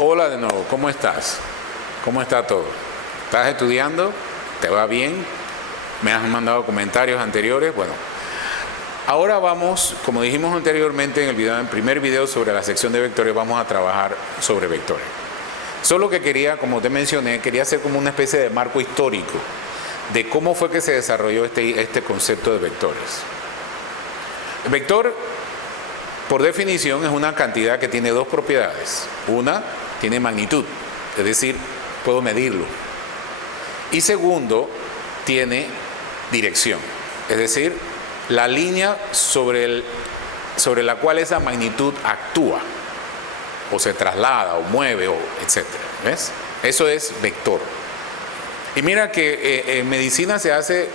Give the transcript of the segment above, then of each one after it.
Hola de nuevo, ¿cómo estás? ¿Cómo está todo? ¿Estás estudiando? ¿Te va bien? ¿Me has mandado comentarios anteriores? Bueno, ahora vamos, como dijimos anteriormente en el primer video sobre la sección de vectores, vamos a trabajar sobre vectores. Solo que quería, como te mencioné, quería hacer como una especie de marco histórico de cómo fue que se desarrolló este concepto de vectores. El vector, por definición, es una cantidad que tiene dos propiedades. Una, tiene magnitud, es decir, puedo medirlo. Y segundo, tiene dirección, es decir, la línea sobre la cual esa magnitud actúa, o se traslada, o mueve, o etcétera. ¿Ves? Eso es vector. Y mira que en medicina se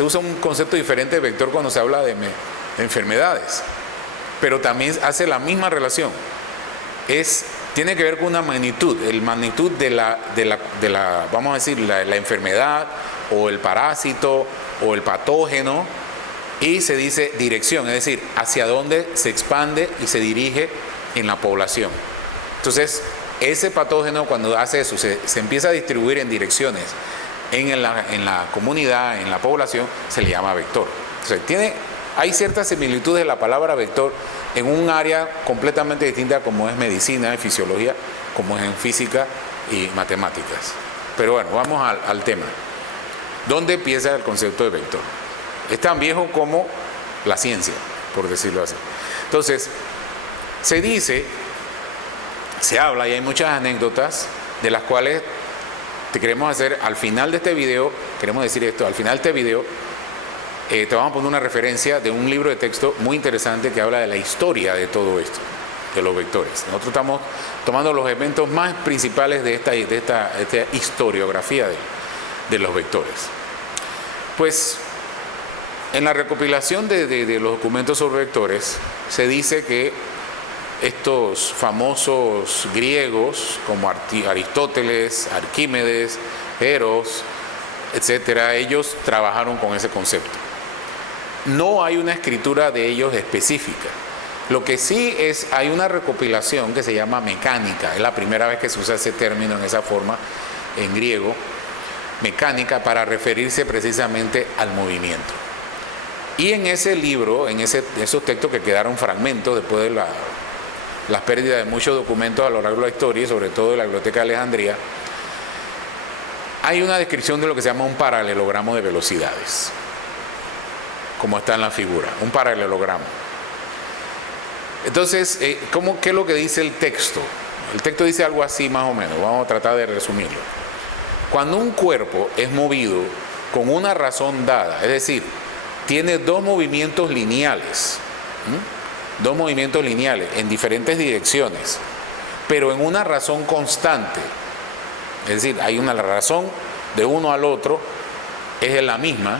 usa un concepto diferente de vector cuando se habla de enfermedades, pero también hace la misma relación. Tiene que ver con una magnitud, el magnitud de la vamos a decir, la enfermedad, o el parásito, o el patógeno, y se dice dirección, es decir, hacia dónde se expande y se dirige en la población. Entonces, ese patógeno, cuando hace eso, se empieza a distribuir en direcciones en la comunidad, en la población, se le llama vector. Entonces, hay ciertas similitudes de la palabra vector en un área completamente distinta como es medicina y fisiología, como es en física y matemáticas. Pero bueno, vamos al tema. ¿Dónde empieza el concepto de vector? Es tan viejo como la ciencia, por decirlo así. Entonces, se habla y hay muchas anécdotas de las cuales te queremos hacer al final de este video, queremos decir esto, al final de este video, te vamos a poner una referencia de un libro de texto muy interesante que habla de la historia de todo esto, de los vectores. Nosotros estamos tomando los eventos más principales de esta historiografía de los vectores. Pues, en la recopilación de los documentos sobre vectores, se dice que estos famosos griegos, como Aristóteles, Arquímedes, Eros, etcétera, ellos trabajaron con ese concepto. No hay una escritura de ellos específica. Lo que sí hay una recopilación que se llama mecánica. Es la primera vez que se usa ese término en esa forma en griego, mecánica, para referirse precisamente al movimiento. Y en ese libro, en esos textos que quedaron fragmentos después de las pérdidas de muchos documentos a lo largo de la historia, y sobre todo de la Biblioteca de Alejandría, hay una descripción de lo que se llama un paralelogramo de velocidades, como está en la figura, un paralelogramo. Entonces, ¿qué es lo que dice el texto? El texto dice algo así más o menos, vamos a tratar de resumirlo. Cuando un cuerpo es movido con una razón dada, es decir, tiene dos movimientos lineales en diferentes direcciones, pero en una razón constante, es decir, hay la razón de uno al otro, es la misma.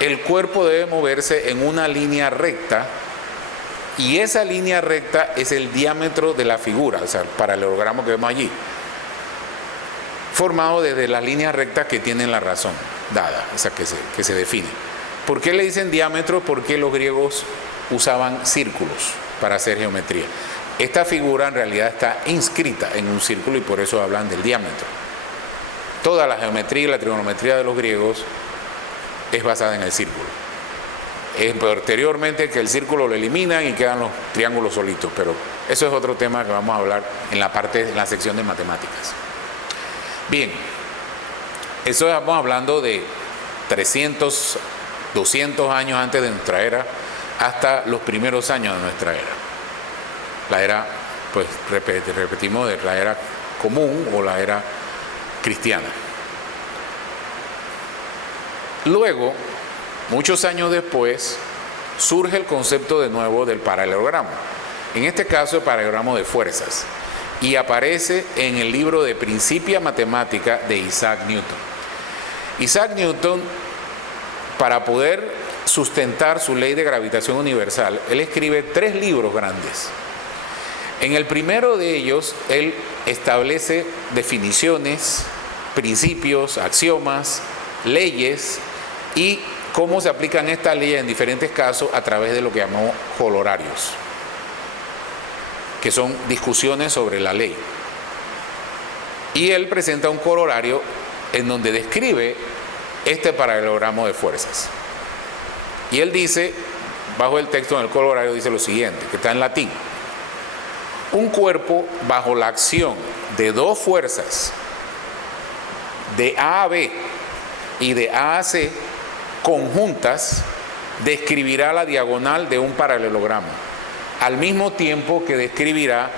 El cuerpo debe moverse en una línea recta, y esa línea recta es el diámetro de la figura, o sea, el paralelogramo que vemos allí, formado desde las líneas rectas que tienen la razón dada, o sea, que se define. ¿Por qué le dicen diámetro? Porque los griegos usaban círculos para hacer geometría. Esta figura en realidad está inscrita en un círculo y por eso hablan del diámetro. Toda la geometría y la trigonometría de los griegos es basada en el círculo. Es posteriormente que el círculo lo eliminan y quedan los triángulos solitos, pero eso es otro tema que vamos a hablar en la sección de matemáticas. Bien, eso estamos hablando de 300, 200 años antes de nuestra era, hasta los primeros años de nuestra era. La era, pues repetimos, de la era común o la era cristiana. Luego, muchos años después, surge el concepto de nuevo del paralelogramo. En este caso, el paralelogramo de fuerzas. Y aparece en el libro de Principia Matemática de Isaac Newton. Isaac Newton, para poder sustentar su ley de gravitación universal, él escribe 3 libros grandes. En el primero de ellos, él establece definiciones, principios, axiomas, leyes y cómo se aplican estas leyes en diferentes casos a través de lo que llamamos holorarios, que son discusiones sobre la ley. Y él presenta un corolario en donde describe este paralelogramo de fuerzas. Y él dice, bajo el texto en el corolario, dice lo siguiente, que está en latín. Un cuerpo bajo la acción de dos fuerzas, de A a B y de A a C, conjuntas, describirá la diagonal de un paralelogramo, al mismo tiempo que describirá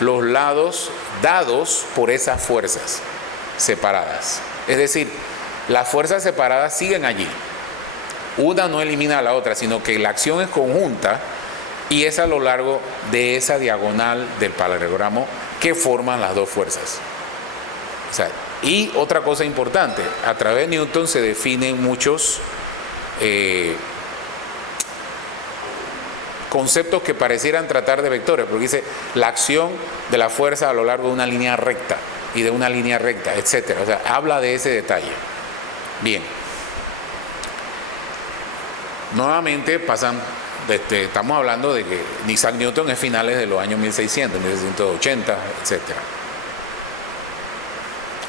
los lados dados por esas fuerzas separadas. Es decir, las fuerzas separadas siguen allí. Una no elimina a la otra, sino que la acción es conjunta y es a lo largo de esa diagonal del paralelogramo que forman las dos fuerzas. O sea, y otra cosa importante, a través de Newton se definen muchos conceptos que parecieran tratar de vectores, porque dice la acción de la fuerza a lo largo de una línea recta y de una línea recta, etcétera. O sea, habla de ese detalle. Bien. Nuevamente pasan, estamos hablando de que Isaac Newton es finales de los años 1600, 1680, etcétera.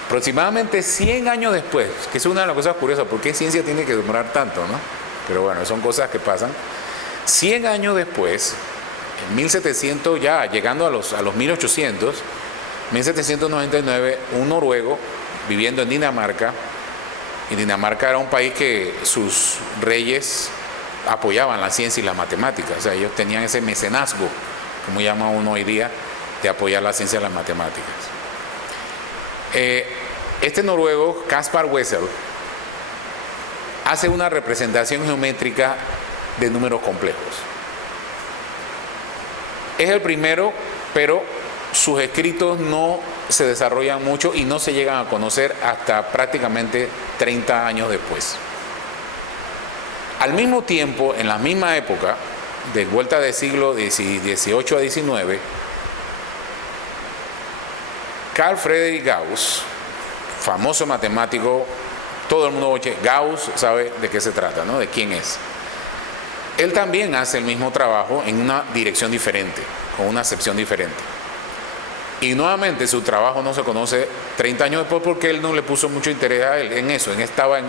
Aproximadamente 100 años después, que es una de las cosas curiosas, ¿por qué ciencia tiene que demorar tanto, no? Pero bueno, son cosas que pasan. 100 años después, en 1700, ya llegando a los 1800, 1799, un noruego viviendo en Dinamarca, y Dinamarca era un país que sus reyes apoyaban la ciencia y la matemática, o sea, ellos tenían ese mecenazgo, como llama uno hoy día, de apoyar la ciencia y las matemáticas. Este noruego, Caspar Wessel, hace una representación geométrica de números complejos. Es el primero, pero sus escritos no se desarrollan mucho y no se llegan a conocer hasta prácticamente 30 años después. Al mismo tiempo, en la misma época, de vuelta del siglo XVIII a XIX, Carl Friedrich Gauss, famoso matemático, todo el mundo oye Gauss, sabe de qué se trata, ¿no? De quién es. Él también hace el mismo trabajo en una dirección diferente, con una acepción diferente. Y nuevamente su trabajo no se conoce 30 años después porque él no le puso mucho interés a él en eso. Él estaba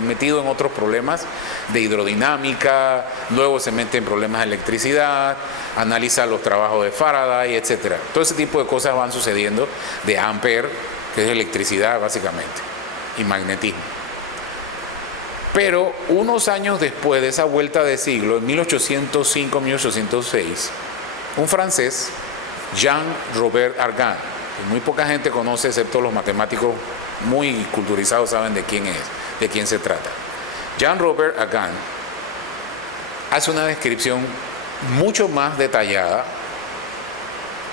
metido en otros problemas de hidrodinámica, luego se mete en problemas de electricidad, analiza los trabajos de Faraday, etc. Todo ese tipo de cosas van sucediendo, de Ampère, que es electricidad básicamente, y magnetismo. Pero unos años después de esa vuelta de siglo, en 1805-1806, un francés, Jean-Robert Argand, que muy poca gente conoce, excepto los matemáticos muy culturizados saben de quién es, de quién se trata. Jean-Robert Argand hace una descripción mucho más detallada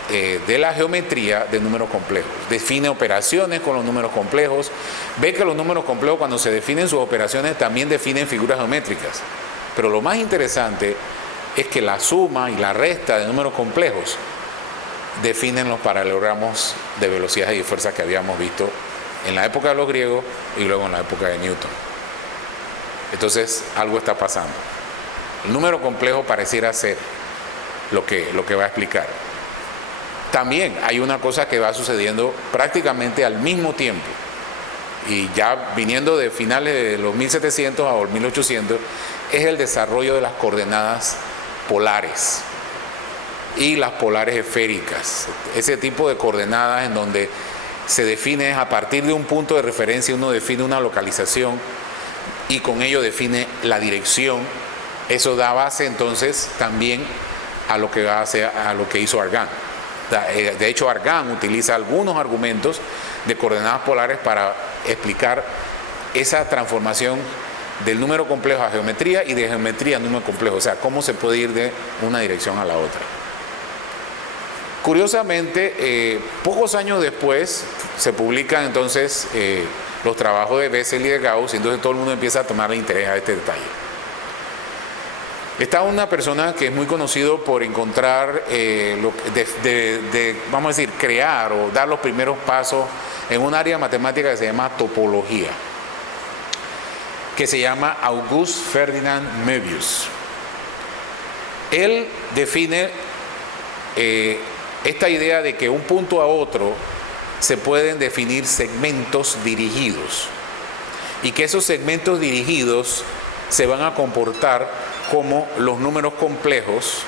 de la geometría de números complejos. Define operaciones con los números complejos. Ve que los números complejos, cuando se definen sus operaciones, también definen figuras geométricas. Pero lo más interesante es que la suma y la resta de números complejos definen los paralelogramos de velocidades y fuerzas que habíamos visto en la época de los griegos y luego en la época de Newton. Entonces, algo está pasando. El número complejo pareciera ser lo que va a explicar. También hay una cosa que va sucediendo prácticamente al mismo tiempo, y ya viniendo de finales de los 1700 a los 1800, es el desarrollo de las coordenadas polares y las polares esféricas. Ese tipo de coordenadas en donde se define a partir de un punto de referencia, uno define una localización y con ello define la dirección. Eso da base entonces también a lo que hizo Argand. De hecho, Argand utiliza algunos argumentos de coordenadas polares para explicar esa transformación del número complejo a geometría y de geometría a número complejo, o sea, cómo se puede ir de una dirección a la otra. Curiosamente, pocos años después se publican entonces los trabajos de Bessel y de Gauss, y entonces todo el mundo empieza a tomarle interés a este detalle. Está una persona que es muy conocido por encontrar, vamos a decir, crear o dar los primeros pasos en un área matemática que se llama topología, que se llama August Ferdinand Möbius. Él define esta idea de que un punto a otro se pueden definir segmentos dirigidos y que esos segmentos dirigidos se van a comportar como los números complejos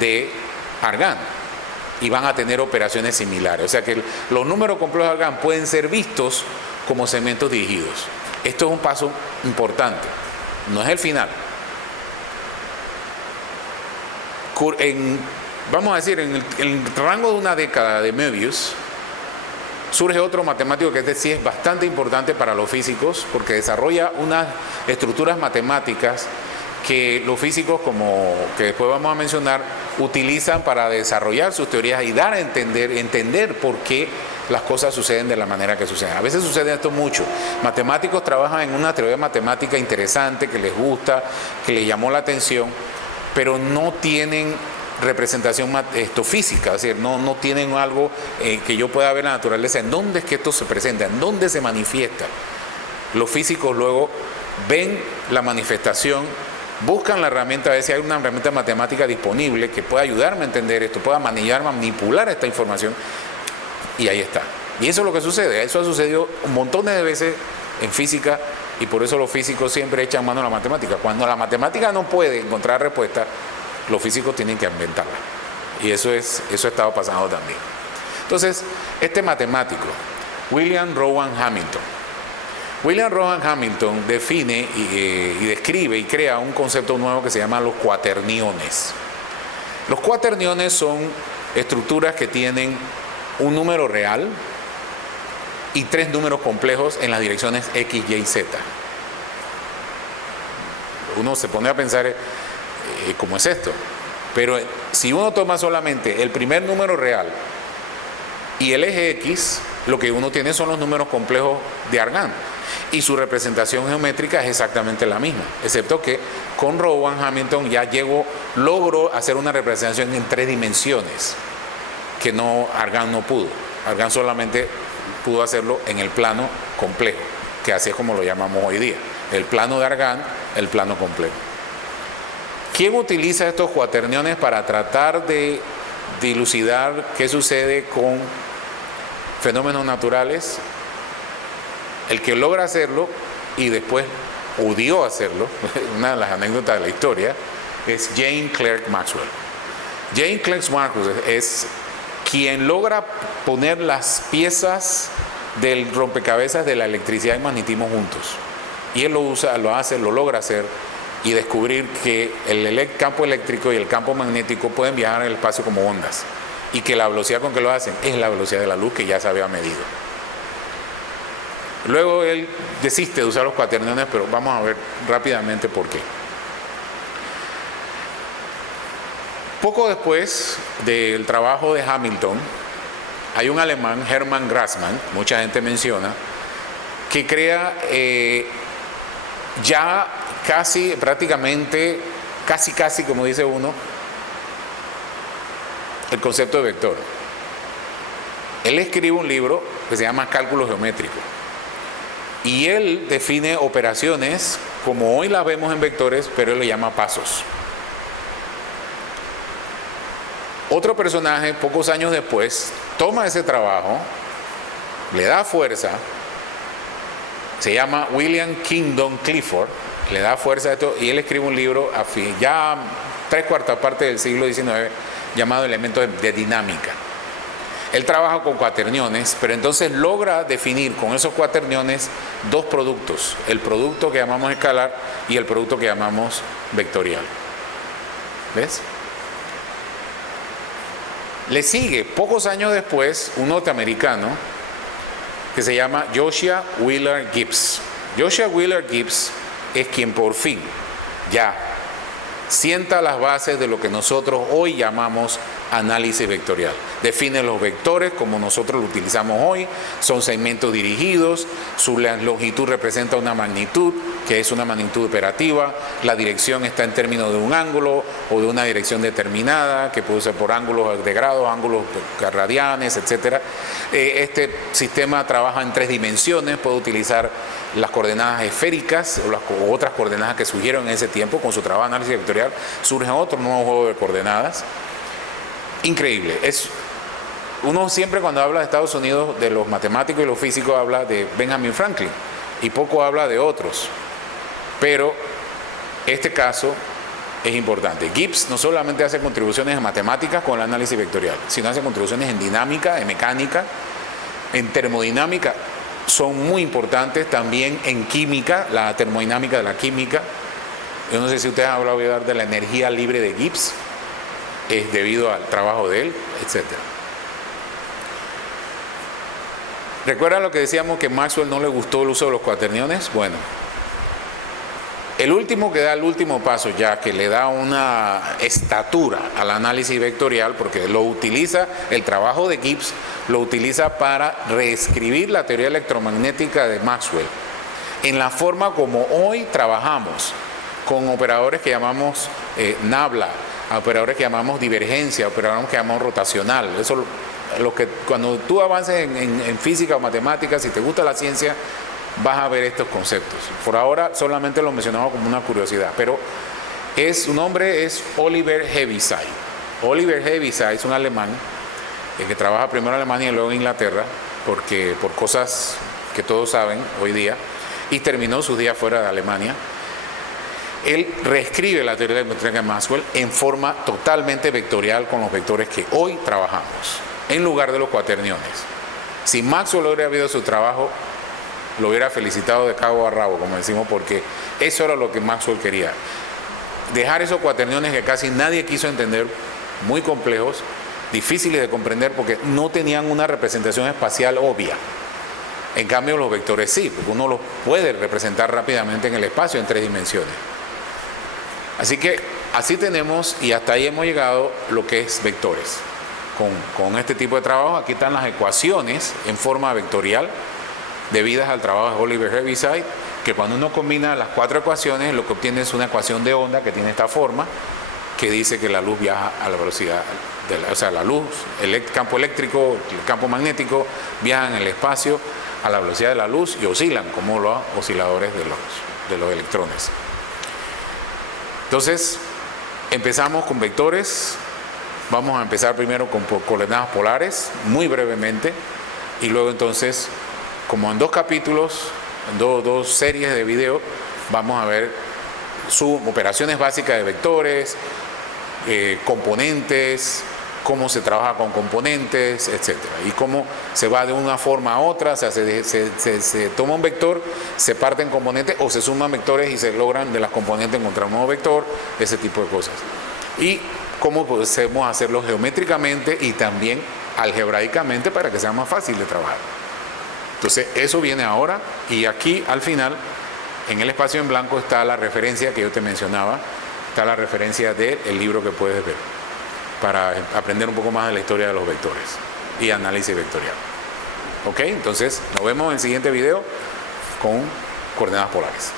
de Argand y van a tener operaciones similares. O sea que los números complejos de Argand pueden ser vistos como segmentos dirigidos. Esto es un paso importante, no es el final. Vamos a decir, en el rango de una década de Möbius, surge otro matemático que sí es bastante importante para los físicos, porque desarrolla unas estructuras matemáticas que los físicos, como que después vamos a mencionar, utilizan para desarrollar sus teorías y dar a entender por qué las cosas suceden de la manera que suceden. A veces sucede esto mucho. Matemáticos trabajan en una teoría matemática interesante, que les gusta, que les llamó la atención, pero no tienen representación física, es decir, no tienen algo que yo pueda ver en la naturaleza. ¿En dónde es que esto se presenta? ¿En dónde se manifiesta? Los físicos luego ven la manifestación, buscan la herramienta, a ver si hay una herramienta matemática disponible que pueda ayudarme a entender esto, pueda manipular esta información, y ahí está. Y eso es lo que sucede. Eso ha sucedido un montón de veces en física, y por eso los físicos siempre echan mano a la matemática. Cuando la matemática no puede encontrar respuesta, los físicos tienen que inventarla. Y eso ha estado pasando también. Entonces, este matemático, William Rowan Hamilton define y describe y crea un concepto nuevo que se llama los cuaterniones. Los cuaterniones son estructuras que tienen un número real y 3 números complejos en las direcciones X, Y y Z. Uno se pone a pensar cómo es esto, pero si uno toma solamente el primer número real y el eje X, lo que uno tiene son los números complejos de Argand, y su representación geométrica es exactamente la misma, excepto que con Rowan Hamilton ya logró hacer una representación en 3 dimensiones que Argand no pudo. Argand solamente pudo hacerlo en el plano complejo, que así es como lo llamamos hoy día, el plano de Argand, el plano complejo. ¿Quién utiliza estos cuaterniones para tratar de dilucidar qué sucede con fenómenos naturales? El que logra hacerlo y después odió hacerlo, una de las anécdotas de la historia, es James Clerk Maxwell. James Clerk Maxwell es quien logra poner las piezas del rompecabezas de la electricidad y magnetismo juntos. Y él lo logra hacer y descubrir que el campo eléctrico y el campo magnético pueden viajar en el espacio como ondas, y que la velocidad con que lo hacen es la velocidad de la luz, que ya se había medido. Luego él desiste de usar los cuaterniones, pero vamos a ver rápidamente por qué. Poco después del trabajo de Hamilton, hay un alemán, Hermann Grassmann, mucha gente menciona, que crea ya prácticamente, como dice uno, el concepto de vector. Él escribe un libro que se llama Cálculo Geométrico, y él define operaciones como hoy las vemos en vectores, pero él le llama pasos. Otro personaje, pocos años después, toma ese trabajo, le da fuerza, se llama William Kingdon Clifford, le da fuerza a esto, y él escribe un libro ya 3/4 parte del siglo XIX llamado Elementos de Dinámica. Él trabaja con cuaterniones, pero entonces logra definir con esos cuaterniones 2 productos, el producto que llamamos escalar y el producto que llamamos vectorial. ¿Ves? Le sigue pocos años después un norteamericano que se llama Joshua Wheeler Gibbs. Joshua Wheeler Gibbs es quien por fin ya sienta las bases de lo que nosotros hoy llamamos análisis vectorial. Define los vectores como nosotros lo utilizamos hoy, son segmentos dirigidos, su longitud representa una magnitud, que es una magnitud operativa, la dirección está en términos de un ángulo o de una dirección determinada, que puede ser por ángulos de grado, ángulos radianes, etc. Este sistema trabaja en 3 dimensiones, puede utilizar las coordenadas esféricas o otras coordenadas que surgieron en ese tiempo. Con su trabajo de análisis vectorial surge otro nuevo juego de coordenadas. Increíble. uno siempre cuando habla de Estados Unidos, de los matemáticos y los físicos, habla de Benjamin Franklin y poco habla de otros. Pero este caso es importante. Gibbs no solamente hace contribuciones en matemáticas con el análisis vectorial, sino hace contribuciones en dinámica, en mecánica, en termodinámica. Son muy importantes también en química, la termodinámica de la química. Yo no sé si ustedes han hablado de la energía libre de Gibbs, es debido al trabajo de él, etc. ¿Recuerdan lo que decíamos que Maxwell no le gustó el uso de los cuaterniones? Bueno, el último que da el último paso ya, que le da una estatura al análisis vectorial, porque lo utiliza, el trabajo de Gibbs lo utiliza para reescribir la teoría electromagnética de Maxwell en la forma como hoy trabajamos, con operadores que llamamos nabla, operadores que llamamos divergencia, operadores que llamamos rotacional. Eso lo que cuando tú avances en física o matemáticas, si te gusta la ciencia, vas a ver estos conceptos. Por ahora solamente lo mencionamos como una curiosidad, pero su nombre es Oliver Heaviside. Oliver Heaviside es un alemán que trabaja primero en Alemania y luego en Inglaterra, porque por cosas que todos saben hoy día, y terminó sus días fuera de Alemania. Él reescribe la teoría electromagnética de Maxwell en forma totalmente vectorial con los vectores que hoy trabajamos, en lugar de los cuaterniones. Si Maxwell hubiera habido su trabajo, lo hubiera felicitado de cabo a rabo, como decimos, porque eso era lo que Maxwell quería. Dejar esos cuaterniones que casi nadie quiso entender, muy complejos, difíciles de comprender porque no tenían una representación espacial obvia. En cambio los vectores sí, porque uno los puede representar rápidamente en el espacio en 3 dimensiones. Así que así tenemos, y hasta ahí hemos llegado, lo que es vectores. Con este tipo de trabajo, aquí están las ecuaciones en forma vectorial, debidas al trabajo de Oliver Heaviside, que cuando uno combina las 4 ecuaciones, lo que obtiene es una ecuación de onda que tiene esta forma, que dice que la luz viaja a la velocidad, o sea, la luz, el campo eléctrico, el campo magnético, viajan en el espacio a la velocidad de la luz y oscilan como los osciladores de los electrones. Entonces, empezamos con vectores. Vamos a empezar primero con coordenadas polares, muy brevemente, y luego entonces, como en 2 capítulos, en dos series de video, vamos a ver sus operaciones básicas de vectores, componentes, cómo se trabaja con componentes, etc. Y cómo se va de una forma a otra, o sea, se toma un vector, se parte en componentes o se suman vectores y se logran de las componentes encontrar un nuevo vector, ese tipo de cosas. Y cómo podemos hacerlo geométricamente y también algebraicamente para que sea más fácil de trabajar. Entonces, eso viene ahora, y aquí al final, en el espacio en blanco, está la referencia que yo te mencionaba, está la referencia del libro que puedes ver, para aprender un poco más de la historia de los vectores y análisis vectorial. ¿Ok? Entonces, nos vemos en el siguiente video con coordenadas polares.